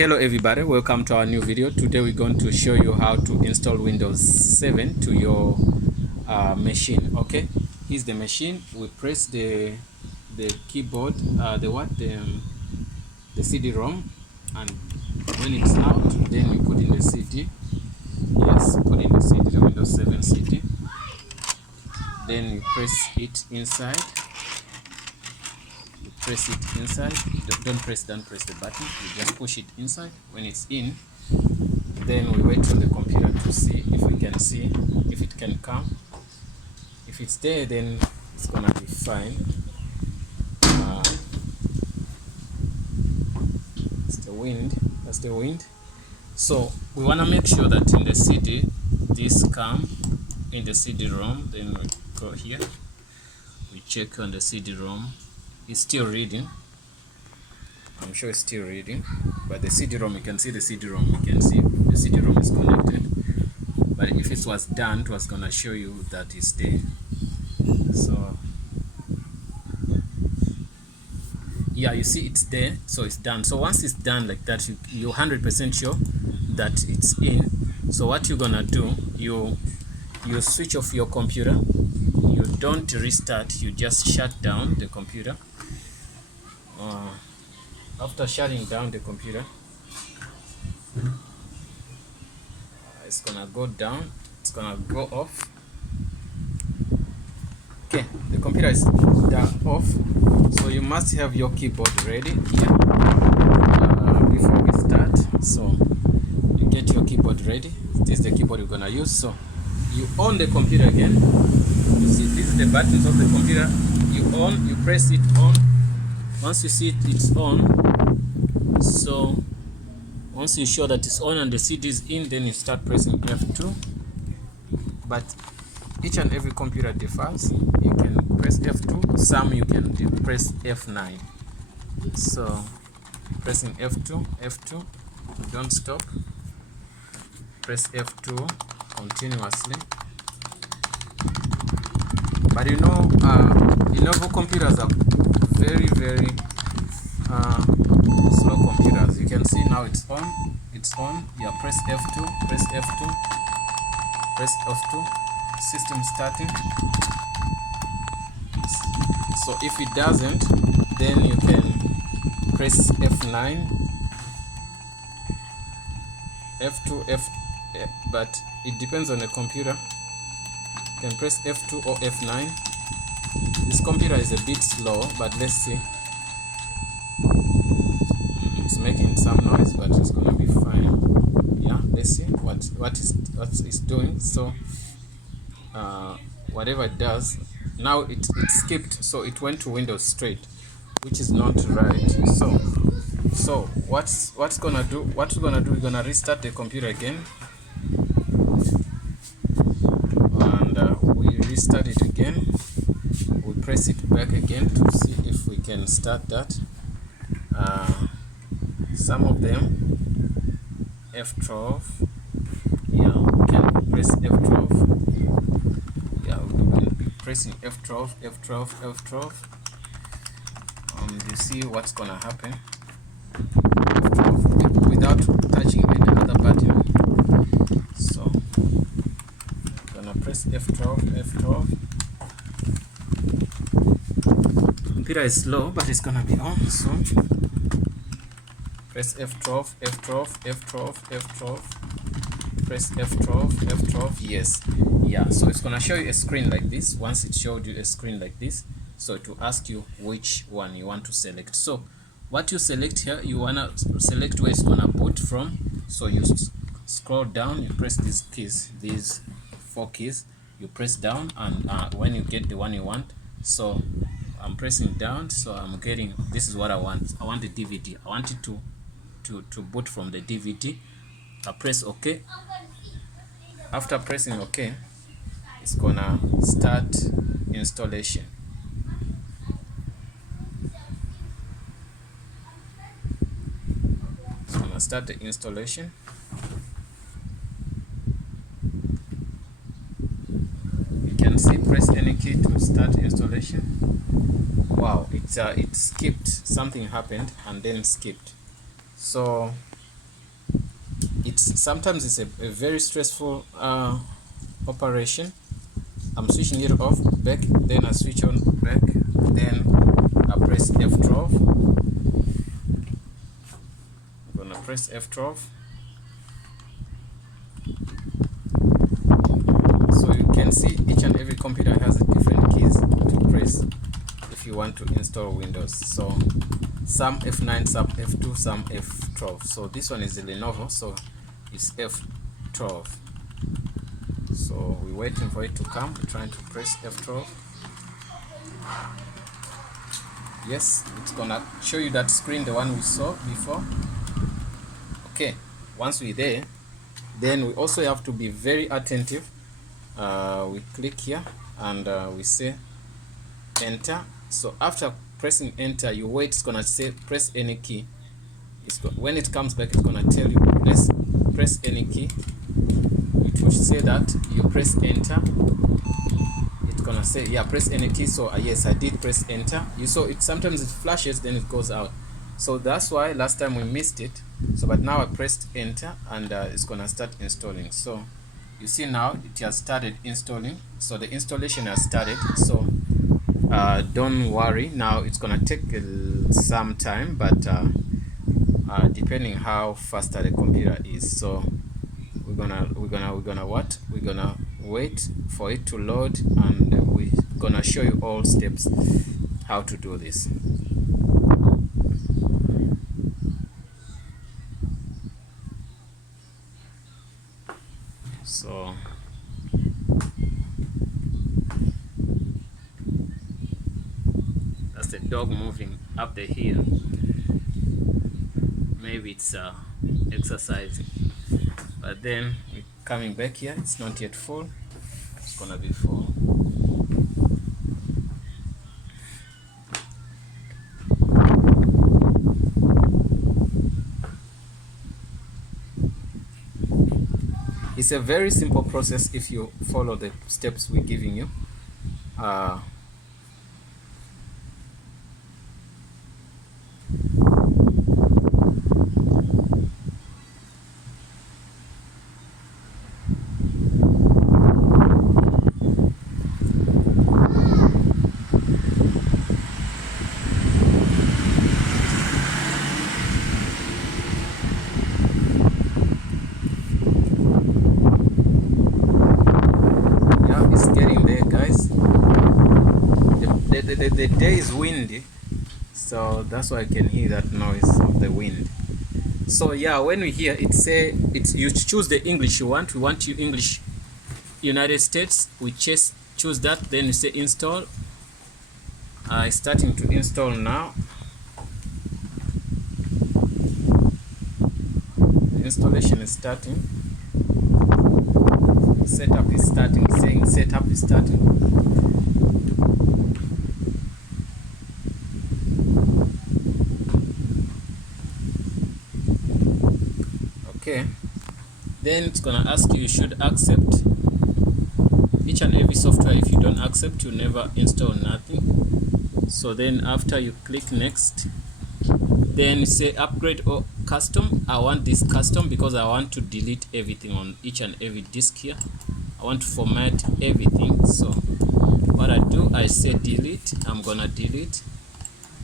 Hello everybody, welcome to our new video. Today we're going to show you how to install Windows 7 to your machine. Okay, here's the machine. We press the keyboard, the CD-ROM, and when it's out, then you put in the CD. Yes, put in the CD, the Windows 7 CD. Then you press it inside. Press it inside. Don't press the button, you just push it inside. When it's in, then we wait for the computer to see if we can see if it can come. If it's there, then it's gonna be fine. It's the wind, that's the wind. So we want to make sure that in the CD this come in the CD-ROM. Then we go here, we check on the CD-ROM. It's still reading. I'm sure it's still reading, but the CD-ROM, you can see the CD-ROM, you can see the CD-ROM is connected. But if it was done, it was gonna show you that it's there. So yeah, you see it's there, so it's done. So once it's done like that, you're 100% sure that it's in. So what you're gonna do, you switch off your computer. You don't restart, you just shut down the computer. After shutting down the computer, it's gonna go down, it's gonna go off. Okay, the computer is off, so you must have your keyboard ready here before we start. So you get your keyboard ready. This is the keyboard you're gonna use. So you on the computer again. You see, this is the buttons of the computer. You on, you press it on. Once you see it's on, so once you're sure that it's on and the CD is in, then you start pressing F2. But each and every computer differs. You can press F2, some you can press F9. So pressing F2, don't stop. Press F2 continuously. But you know, Lenovo computers are very slow computers. You can see now it's on. Yeah, press F2, press F2, system starting. So if it doesn't, then you can press F9, F2, but it depends on the computer. You can press F2 or F9. This computer is a bit slow, but let's see. It's making some noise, but it's gonna be fine. Yeah, let's see what it's doing. So whatever it does, now it skipped, so it went to Windows straight, which is not right. So what's gonna do? What we're gonna do? We're gonna restart the computer again, and we restart it again. We press it back again to see if we can start that. Some of them F12. Yeah, we can press F12. Yeah, we will be pressing F12. You see what's gonna happen. F12 without touching any other button. So I'm gonna press F12. Computer is slow, but it's gonna be on soon. Press F12. Press F12. Yes. Yeah, so it's gonna show you a screen like this. Once it showed you a screen like this, so to ask you which one you want to select. So what you select here, you wanna select where it's gonna boot from. So you scroll down, you press these keys, these 4 keys, you press down, and when you get the one you want, so I'm pressing down, so I'm getting, this is what I want. I want the DVD. I want it to boot from the DVD. I press OK. After pressing OK, it's gonna start installation. It's gonna start the installation. You can see, press any key to start installation. Wow, it skipped. Something happened and then skipped. So sometimes it's a very stressful operation. I'm switching it off back, then I switch on back, then I press F12. I'm gonna press F12. So you can see each and every computer has different keys to press if you want to install Windows. So some F9, some F2, some F12. So this one is the Lenovo, so it's F12. So we're waiting for it to come. We're trying to press F12. Yes, it's gonna show you that screen, the one we saw before. Okay, once we're there, then we also have to be very attentive. We click here and we say enter. So after pressing enter, you wait. It's gonna say press any key. When it comes back, it's gonna tell you press any key. It will say that you press enter. It's gonna say yeah, press any key. So yes, I did press enter. You saw it. Sometimes it flashes, then it goes out. So that's why last time we missed it. So but now I pressed enter and it's gonna start installing. So you see now it has started installing. So the installation has started. So don't worry. Now it's gonna take some time, but depending how faster the computer is. So we're gonna wait for it to load, and we're gonna show you all steps how to do this. So that's the dog moving up the hill. Maybe it's exercising. But then we're coming back here. It's not yet full. It's gonna be full. It's a very simple process if you follow the steps we're giving you. The day is windy, so that's why I can hear that noise of the wind. So yeah, when we hear it say you choose the English you want. We want you English United States. We choose that, then you say install. It's starting to install now. The installation is starting. Setup is starting, saying setup is starting. Okay, then it's gonna ask you should accept each and every software. If you don't accept, you never install nothing. So then after you click next, then say upgrade or custom. I want this custom because I want to delete everything on each and every disk here. I want to format everything. So what I do, I say delete. I'm gonna delete.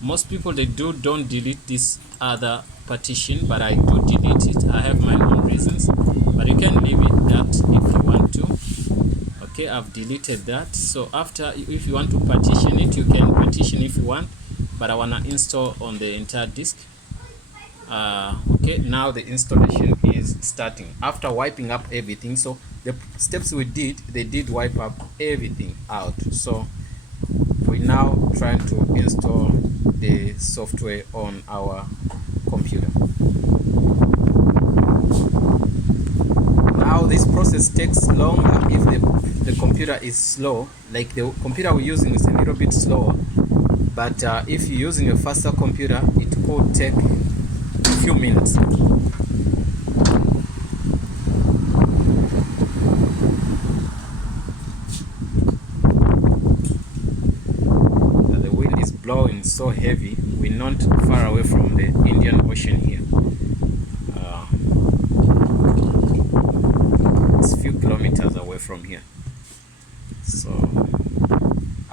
Most people don't delete this other partition, but I do delete it. I have my own reasons, but you can leave it that if you want to. Okay, I've deleted that. So after, if you want to partition it, you can partition if you want, but I want to install on the entire disk. Okay, now the installation is starting after wiping up everything. So the steps we did, they did wipe up everything out. So we're now trying to install the software on our computer. Now this process takes longer if the computer is slow. Like the computer we're using is a little bit slower, but if you're using a faster computer, it could take a few minutes. The wind is blowing so heavy. We're not far away from the Indian Ocean here.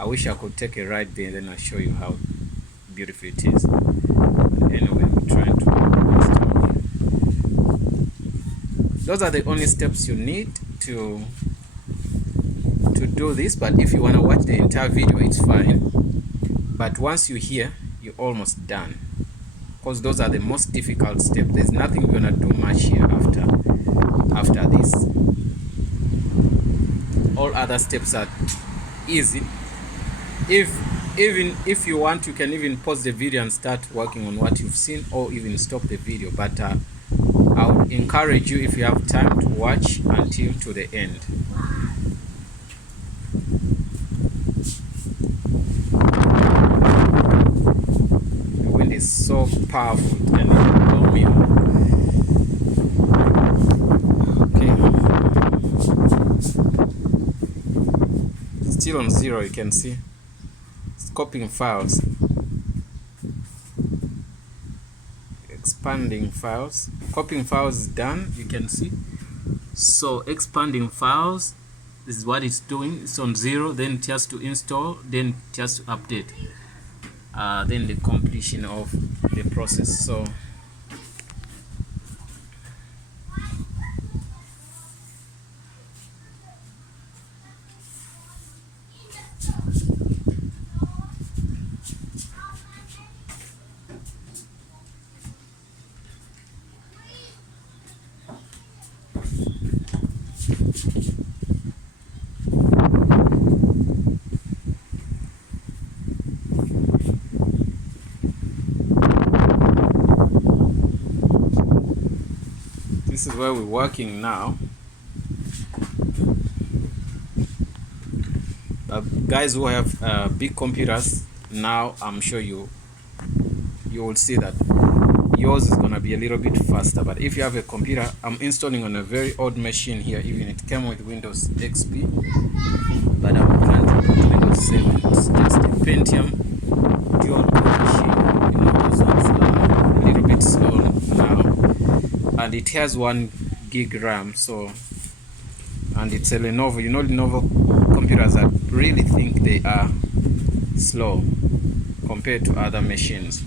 wish I could take a ride there, then I'll show you how beautiful it is. But anyway, I'm trying to install here. Those are the only steps you need to do this, but if you want to watch the entire video, it's fine. But once you're here, you're almost done, because those are the most difficult steps. There's nothing you're gonna do much here after this. All other steps are easy. Even if you want, you can even pause the video and start working on what you've seen, or even stop the video, but I would encourage you, if you have time, to watch until to the end. The wind is so powerful and blow me up. Okay, still on 0, you can see. It's copying files, expanding files. Copying files is done, you can see. So expanding files, this is what it's doing. It's on 0, then it has to install, then it has to update, then the completion of the process. So this is where we're working now. Guys who have big computers, now I'm sure you will see that yours is gonna be a little bit faster. But if you have a computer, I'm installing on a very old machine here. Even it came with Windows XP, but I'm trying to put Windows 7. It's just a Pentium dual machine. You know, this one's a little bit slow now, and it has 1 gig RAM. So, and it's a Lenovo. You know, Lenovo computers, I really think they are slow compared to other machines.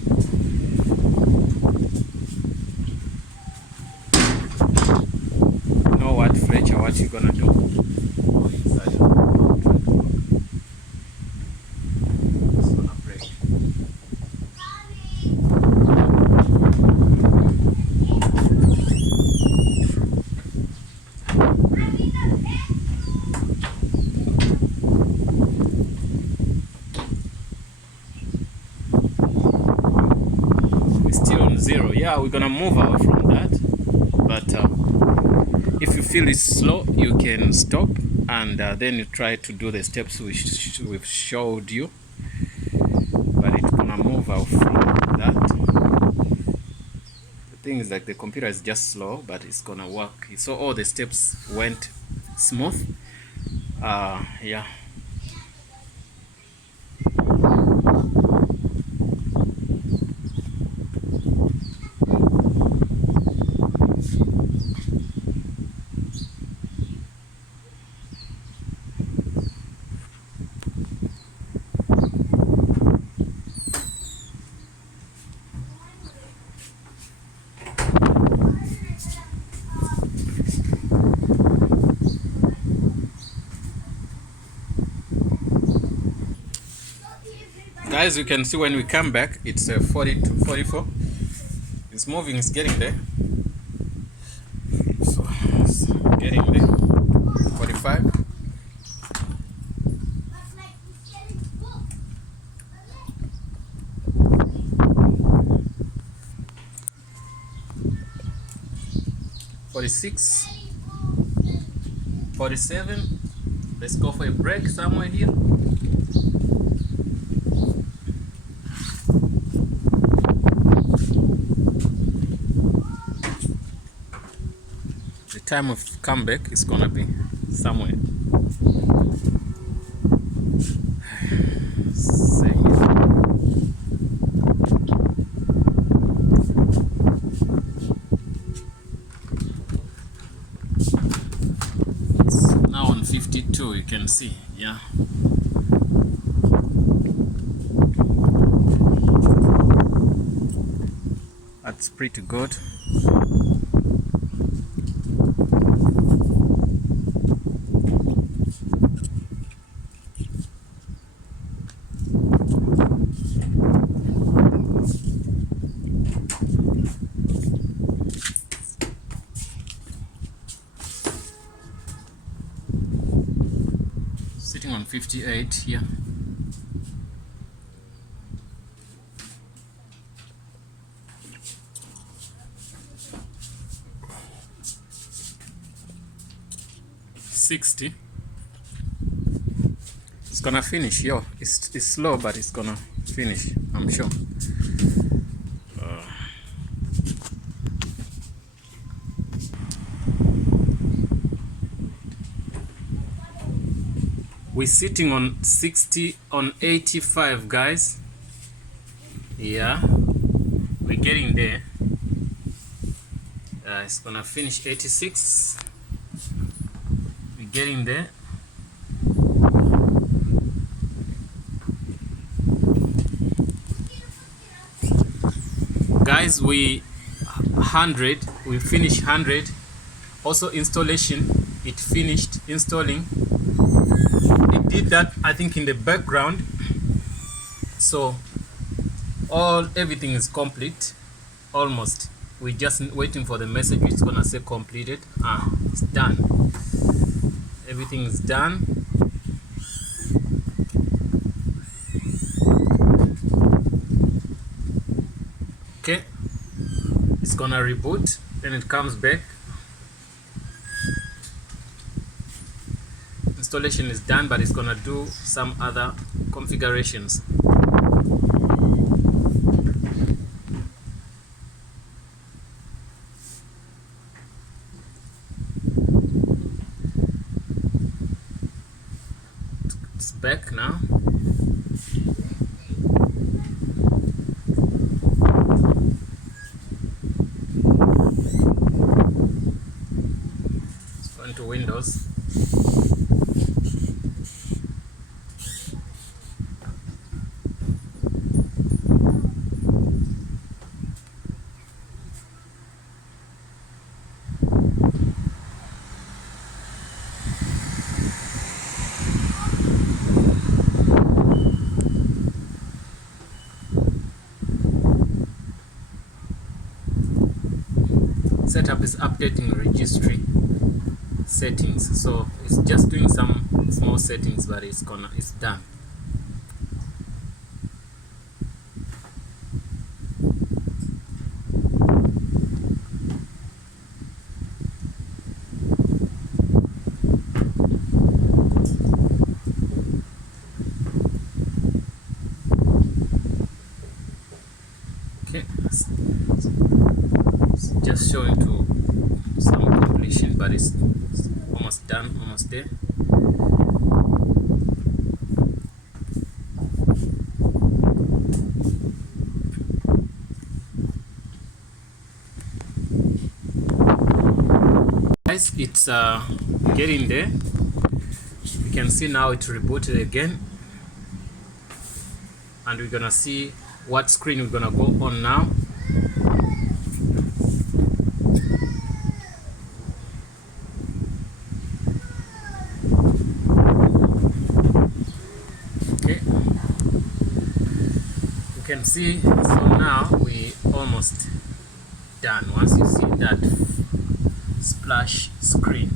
You know what, Fletcher, what you gonna do? Go inside. It's gonna break. We're still on 0. Yeah, we're gonna move away from that, but if you feel it's slow, you can stop, and then you try to do the steps which we've showed you, but it's gonna move out from that. The thing is, like, the computer is just slow, but it's gonna work. So all the steps went smooth. Yeah. Guys, you can see when we come back, it's 40 to 44. It's moving, it's getting there. So it's getting there. 45. $46, 47. Let's go for a break somewhere here. The time of comeback is gonna be somewhere. Same. It's now on 52, you can see, yeah. It's pretty good. Sitting on 58 here. $60. It's gonna finish, yo. It's slow, but it's gonna finish, I'm sure. We're sitting on 60 on 85, guys. Yeah, we're getting there. It's gonna finish 86. We're getting there. Guys, we finished 100. Also installation, it finished installing. It did that, I think, in the background. So everything is complete, almost. We're just waiting for the message. It's gonna say completed. It's done. Everything is done. Okay, it's gonna reboot, then it comes back. Installation is done, but it's gonna do some other configurations. It's back now. It's going to Windows. Setup is updating registry settings, so it's just doing some small settings, but it's done. Okay, it's just showing to some completion, but it's almost done, almost there. Guys, it's getting there. You can see now it rebooted again, and we're gonna see what screen we're gonna go on now. Okay, you can see, so now we almost done. Once you see that splash screen,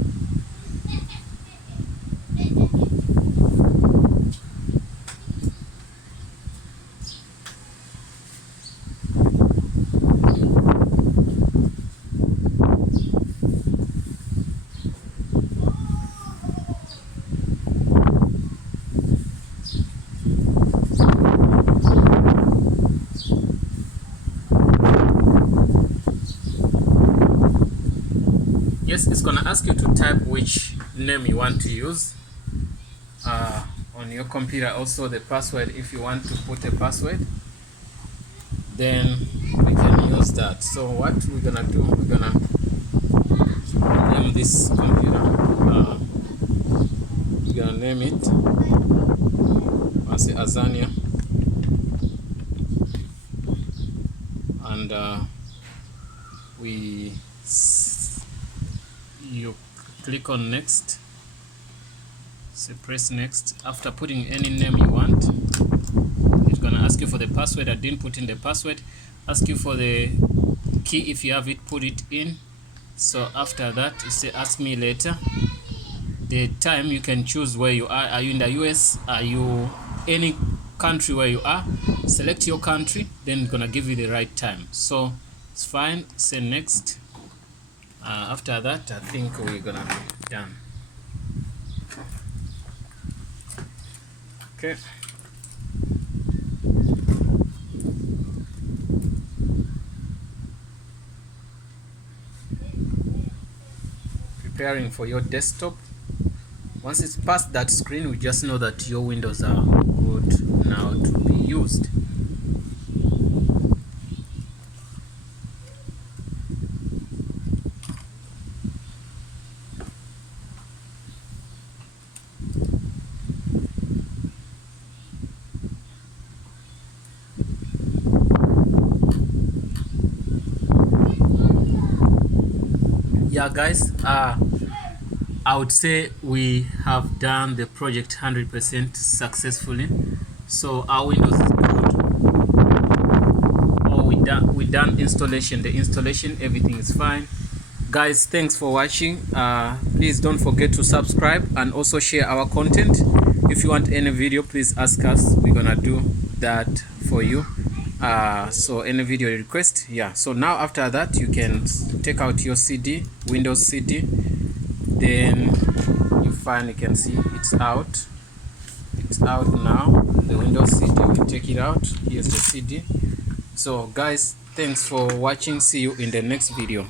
yes, it's gonna ask you to type which name you want to use on your computer. Also the password, if you want to put a password, then we can use that. So what we're gonna do, we're gonna name this computer. We're gonna name it, I'll say Azania, and you click on next. So press next. After putting any name you want, it's gonna ask you for the password. I didn't put in the password. Ask you for the key. If you have it, put it in. So after that, it say ask me later. The time, you can choose where you are. Are you in the US? Are you any country where you are? Select your country, then it's gonna give you the right time. So it's fine. Say next. After that, I think we're gonna be done. Okay. Preparing for your desktop. Once it's past that screen, we just know that your windows are good now to be used. Yeah guys, I would say we have done the project 100% successfully. So our Windows is good. Oh, we done installation. The installation, everything is fine. Guys, thanks for watching. Please don't forget to subscribe and also share our content. If you want any video, please ask us. We're gonna do that for you. So any video request, yeah. So now after that, you can take out your CD, Windows CD. Then you find, you can see it's out now, the Windows CD. We take it out. Here's the CD. So guys, thanks for watching. See you in the next video.